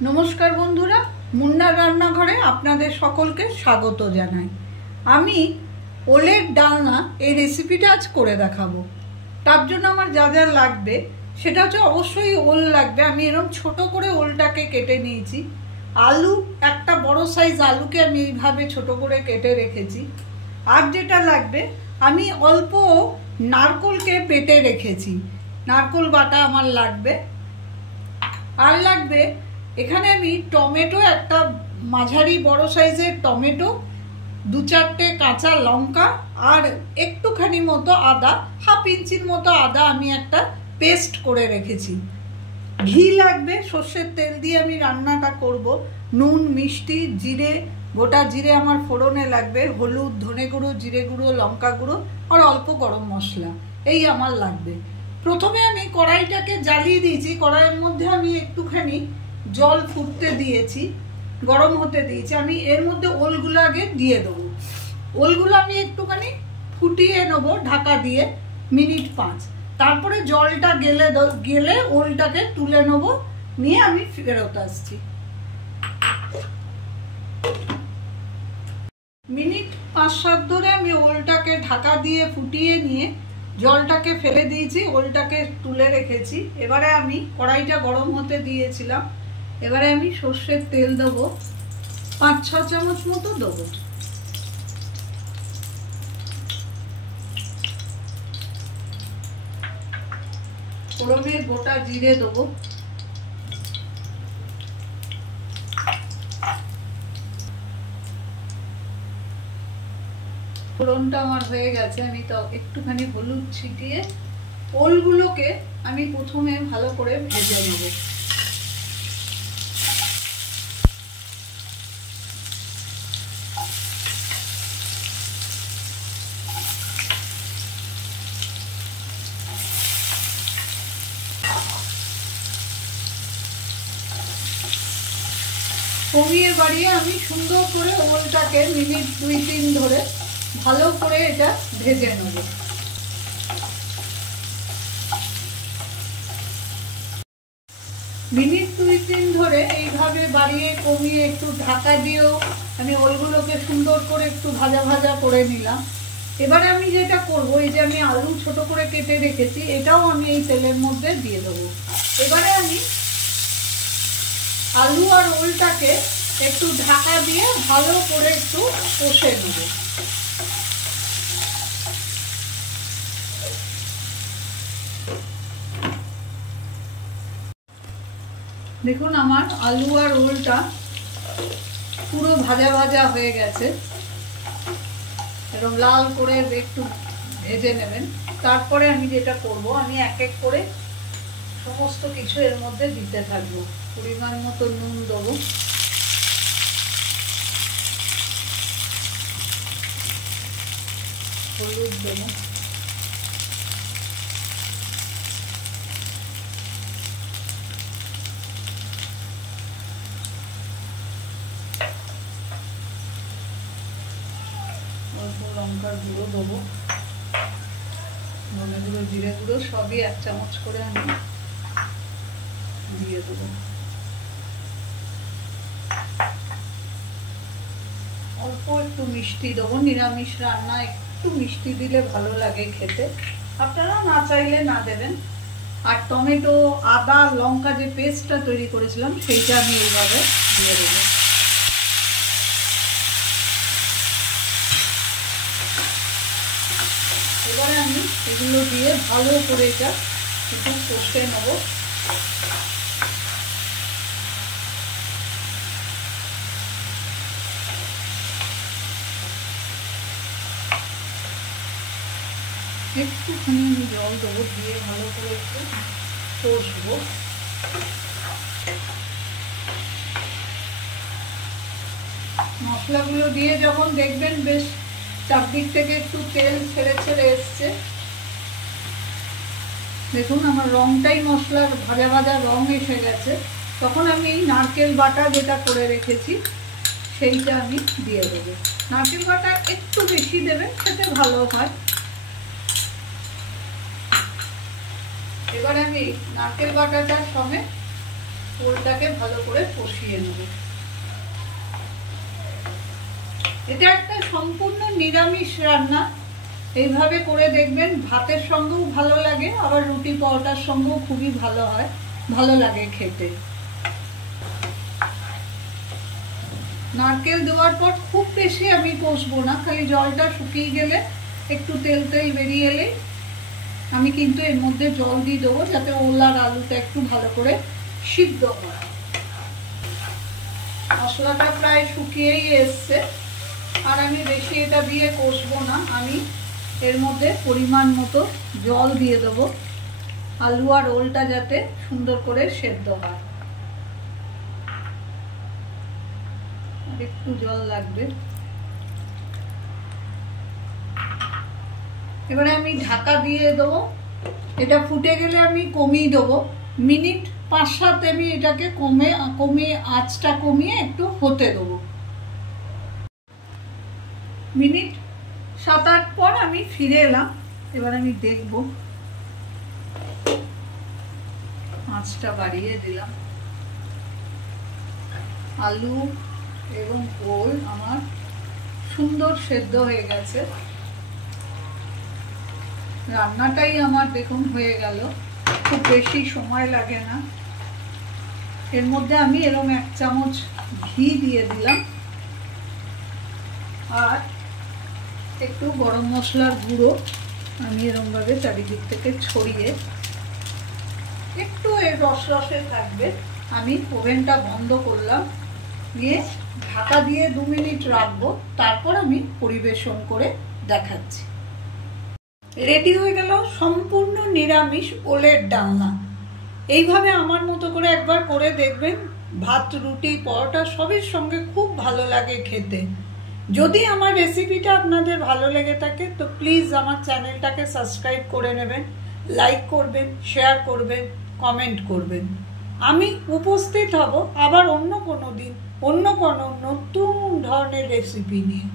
नमस्कार बंधुरा मुन्नार रान्नाघरे आपनादेर सकलके स्वागत जानाई। आमी ओलेर डालना এই রেসিপিটা আজ করে দেখাবো। তার জন্য আমার যা যা লাগবে সেটা হচ্ছে অবশ্যই ওল লাগবে। আমি এরকম ছোট করে ওলটাকে কেটে নিয়েছি। আলু একটা বড় সাইজ আলুকে আমি এইভাবে ছোট করে কেটে রেখেছি। আর যেটা লাগবে আমি অল্প নারকেলকে বেটে রেখেছি, নারকেল বাটা আমার লাগবে। আর লাগবে এখানে আমি টমেটো একটা মাঝারি বড় সাইজের টমেটো, দু চারটে কাঁচা লঙ্কা আর একটুখানি মতো আদা, হাফ ইঞ্চির মতো আদা আমি একটা পেস্ট করে রেখেছি। ঘি লাগবে, সর্ষের তেল দিয়ে আমি রান্নাটা করব। নুন, মিষ্টি, জিরে, গোটা জিরে আমার ফোড়নে লাগবে, হলুদ, ধনে গুঁড়ো, জিরে গুঁড়ো, লঙ্কা গুঁড়ো আর অল্প গরম মশলা, এই আমার লাগবে। প্রথমে আমি কড়াইটাকে জ্বালিয়ে দিয়েছি। কড়াইয়ের মধ্যে আমি একটুখানি জল ফুটতে দিয়েছি, গরম হতে দিয়েছি। আমি এর মধ্যে ওলগুলো আগে দিয়ে দেবো। ওলগুলো আমি একটুখানি ফুটিয়ে নেব ঢাকা দিয়ে মিনিট 5। তারপরে জলটা গেলে ওলটাকে তুলে নেব, নিয়ে আমি ফেরত আসছি। মিনিট 5-7 ধরে আমি ওলটাকে ঢাকা দিয়ে ফুটিয়ে নিয়ে জলটাকে ফেলে দিয়েছি, ওলটাকে তুলে রেখেছি। এবারে আমি কড়াইটা গরম হতে দিয়েছিলাম। এবারে আমি সর্ষের তেল দেবো, 5-6 চামচ মতো দেবো। ফোড়নে গোটা জিরে দেবো। ফোড়নটা আমার হয়ে গেছে। আমি তো একটুখানি হলুদ ছিটিয়ে ওলগুলোকে আমি প্রথমে ভালো করে ভেজে নেব। কমিয়ে বাড়িয়ে আমি সুন্দর করে ওলটাকে মিনিট 2-3 ধরে ভালো করে এটা ভেজে নেব। মিনিট 2-3 ধরে এইভাবে বাড়িয়ে কমিয়ে একটু ঢাকা দিয়েও আমি ওলগুলোকে সুন্দর করে একটু ভাজা ভাজা করে নিলাম। এবারে আমি যেটা করব, এই যে আমি আলু ছোট করে কেটে রেখেছি, এটাও আমি এই তেলের মধ্যে দিয়ে দেবো। এবারে আমি আলু আর ওলটাকে একটু ঢাকা দিয়ে ভালো করে একটু কষে নেব। দেখুন আমার আলু আর ওলটা পুরো ভাজা ভাজা হয়ে গেছে। এরকম লাল করে একটু ভেজে নেবেন। তারপরে আমি যেটা করব, আমি এক এক করে সমস্ত কিছু এর মধ্যে দিতে থাকবো। পরিমাণ মতো নুন দেবো, হলুদ দেবো, অল্প লঙ্কার গুঁড়ো দেবো, ধনে গুঁড়ো, জিরে গুঁড়ো সবই 1 চামচ করে আমি দিয়ে দেবো। অল্প একটু মিষ্টি দেবো। নিরামিষ রান্না একটু মিষ্টি দিলে ভালো লাগে খেতে, আপনারা না চাইলে না দেবেন। আর টমেটো, আদা, লঙ্কা যে পেস্টটা তৈরি করেছিলাম সেইটা আমি এইভাবে দিয়ে দেবো। এবারে আমি এগুলো দিয়ে ভালো করে এটা একটু কষে নেব। একটুখানি আমি জল দেবো, দিয়ে ভালো করে একটু কষবো। মশলাগুলো দিয়ে যখন দেখবেন বেশ চারদিক থেকে একটু তেল ছেড়ে ছেড়ে এসছে, দেখুন আমার রংটাই মশলার ভাজা ভাজা রং এসে গেছে, তখন আমি এই নারকেল বাটা যেটা করে রেখেছি সেইটা আমি দিয়ে দেবো। নারকেল বাটা একটু বেশি দেবেন, খেতে ভালো হয়। এবার আমি নারকেল বাটাটার সঙ্গে ওলটাকে ভালো করে কষিয়ে নেব। এটা একটা সম্পূর্ণ নিরামিষ রান্না। এইভাবে করে দেখবেন, ভাতের সঙ্গেও ভালো লাগে, আবার রুটি পরোটার সঙ্গেও খুবই ভালো হয়, ভালো লাগে খেতে। নারকেল দেওয়ার পর খুব বেশি আমি কষবো না, খালি জলটা শুকিয়ে গেলে, একটু তেল তেল বেরিয়ে এলে আমি কিন্তু এর মধ্যে জল দিয়ে দেবো, যাতে ওল আর আলুটা একটু ভালো করে সিদ্ধ হয়। মশলাটা প্রায় শুকিয়েই এসছে, আর আমি বেশি এটা দিয়ে কষবো না। আমি এর মধ্যে পরিমাণ মতো জল দিয়ে দেবো, আলু আর ওলটা যাতে সুন্দর করে সেদ্ধ হয়। একটু জল লাগবে। এবারে আমি ঢাকা দিয়ে দেবো। এটা ফুটে গেলে আমি কমিয়ে দেবো, মিনিট 5-7 আমি এটাকে কমিয়ে আঁচটা কমিয়ে একটু হতে দেবো। মিনিট 7-8 পর আমি ফিরে এলাম। এবার আমি দেখব, আঁচটা বাড়িয়ে দিলাম। আলু এবং ওল আমার সুন্দর সেদ্ধ হয়ে গেছে। রান্নাটাই আমার দেখুন হয়ে গেল, খুব বেশি সময় লাগে না। এর মধ্যে আমি এরকম 1 চামচ ঘি দিয়ে দিলাম, আর একটু গরম মশলার গুঁড়ো আমি এরকমভাবে চারিদিক থেকে ছড়িয়ে, একটু এর রস রসে থাকবে। আমি ওভেনটা বন্ধ করলাম, দিয়ে ঢাকা দিয়ে 2 মিনিট রাখবো, তারপর আমি পরিবেশন করে দেখাচ্ছি। রেডি হয়ে গেল সম্পূর্ণ নিরামিষ ওলের ডালনা। এইভাবে আমার মতো করে একবার করে দেখবেন, ভাত রুটি পরোটা সবের সঙ্গে খুব ভালো লাগে খেতে। যদি আমার রেসিপিটা আপনাদের ভালো লেগে থাকে তো প্লিজ আমার চ্যানেলটাকে সাবস্ক্রাইব করে নেবেন, লাইক করবেন, শেয়ার করবেন, কমেন্ট করবেন। আমি উপস্থিত হব আবার অন্য কোনো দিন অন্য কোনো নতুন ধরনের রেসিপি নিয়ে।